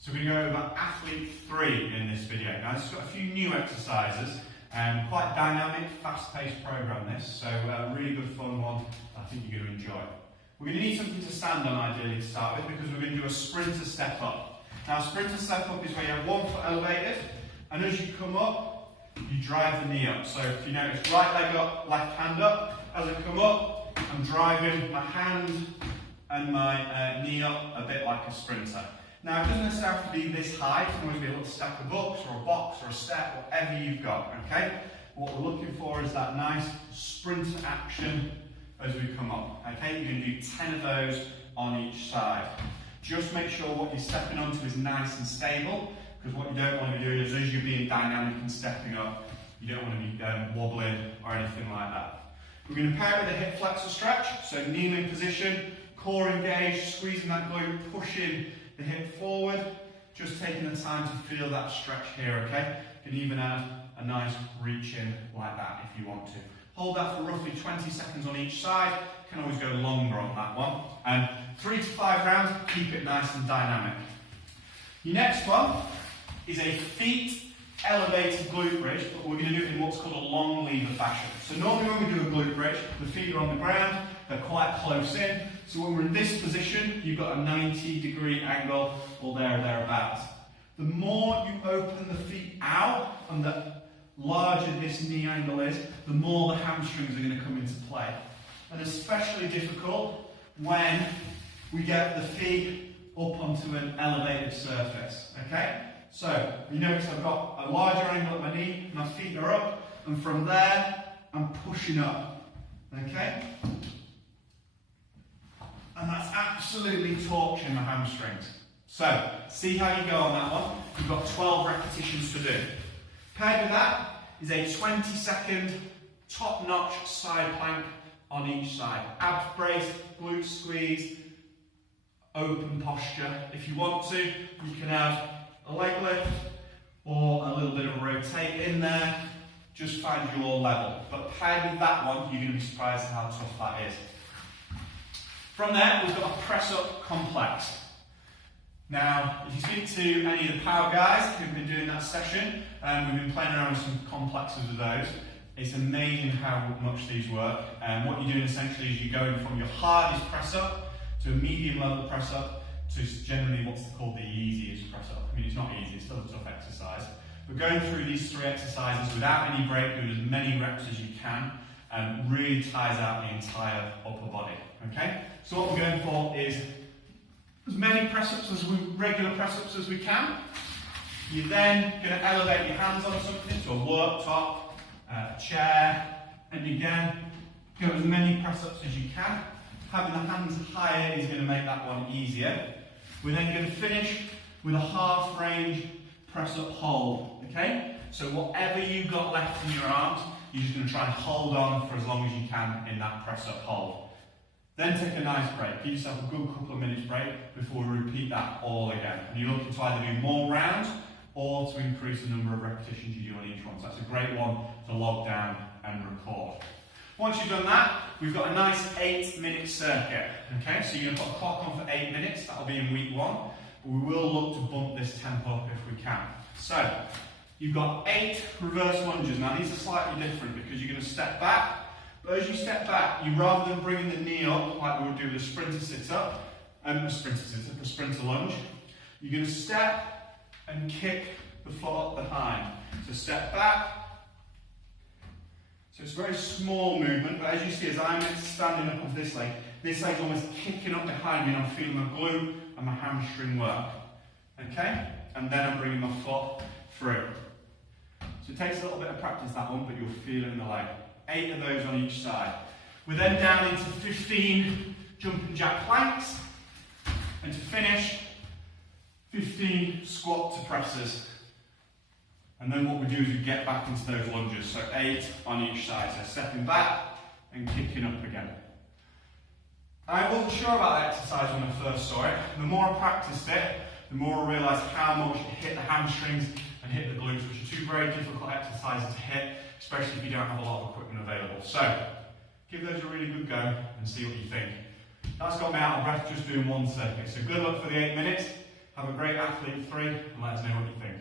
So we're going to go over athlete 3 in this video. Now this has got a few new exercises and quite dynamic, fast-paced program this, so a really good fun one I think you're going to enjoy. We're going to need something to stand on ideally to start with because we're going to do a sprinter step up. Now sprinter step up is where you have 1 foot elevated and as you come up, you drive the knee up. So if you notice, right leg up, left hand up. As I come up, I'm driving my hand and my knee up a bit like a sprinter. Now, it doesn't necessarily have to be this high. It can always be a little stack of books or a box or a step, whatever you've got, okay? What we're looking for is that nice sprinter action as we come up, okay? You're going to do 10 of those on each side. Just make sure what you're stepping onto is nice and stable, because what you don't want to be doing is as you're being dynamic and stepping up, you don't want to be wobbling or anything like that. We're going to pair it with a hip flexor stretch, so kneeling position, core engaged, squeezing that glute, pushing the hip forward, just taking the time to feel that stretch here, okay? You can even add a nice reach in like that if you want to. Hold that for roughly 20 seconds on each side. You can always go longer on that one. And 3 to 5 rounds, keep it nice and dynamic. Your next one is a feet elevated glute bridge, but we're going to do it in what's called a long lever fashion. So normally when we do a glute bridge, the feet are on the ground, they're quite close in. So when we're in this position, you've got a 90-degree angle or thereabouts. The more you open the feet out and the larger this knee angle is, the more the hamstrings are going to come into play. And especially difficult when we get the feet up onto an elevated surface, okay? So, you notice I've got a larger angle at my knee, my feet are up, and from there, I'm pushing up, okay? And that's absolutely torching my hamstrings. So, see how you go on that one. You've got 12 repetitions to do. Paired with that is a 20-second top-notch side plank on each side. Abs braced, glutes squeezed, open posture. If you want to, you can add a leg lift or a little bit of a rotate in there. Just find your level. But paired with that one, you're going to be surprised at how tough that is. From there, we've got a press-up complex. Now, if you speak to any of the power guys who've been doing that session, we've been playing around with some complexes with those. It's amazing how much these work. What you're doing essentially is you're going from your hardest press-up to a medium level press-up to generally what's called the easiest press-up. I mean, it's not easy, it's still a tough exercise. But going through these 3 exercises without any break, doing as many reps as you can, really ties out the entire upper body. Okay? So what we're going for is as many press-ups regular press-ups as we can. You're then going to elevate your hands on something, so a worktop, a chair, and again, go as many press-ups as you can. Having the hands higher is going to make that one easier. We're then going to finish with a half range press-up hold. Okay? So whatever you've got left in your arms, you're just going to try and hold on for as long as you can in that press-up hold. Then take a nice break. Give yourself a good couple of minutes break before we repeat that all again. And you're looking to either do more rounds or to increase the number of repetitions you do on each one. So that's a great one to log down and record. Once you've done that, we've got a nice 8-minute circuit. Okay, so you're going to put a clock on for 8 minutes. That'll be in week 1. But we will look to bump this tempo up if we can. So, you've got 8 reverse lunges. Now these are slightly different because you're going to step back. But as you step back, you rather than bringing the knee up like we would do with a sprinter sit-up, a sprinter lunge, you're going to step and kick the foot up behind. So step back. So it's a very small movement, but as you see, as I'm standing up on this leg's almost kicking up behind me and I'm feeling my glute and my hamstring work. Okay? And then I'm bringing my foot through. So it takes a little bit of practice, that one, but you'll feel it in the leg. 8 of those on each side. We're then down into 15 jumping jack planks. And to finish, 15 squat to presses. And then what we do is we get back into those lunges. So 8 on each side. So stepping back and kicking up again. I wasn't sure about that exercise when I first saw it. The more I practiced it, the more I realised how much it hit the hamstrings and hit the glutes, which are 2 very difficult exercises to hit, especially if you don't have a lot of equipment available. So, give those a really good go and see what you think. That's got me out of breath just doing 1 circuit. So good luck for the 8 minutes. Have a great athlete 3 and let us know what you think.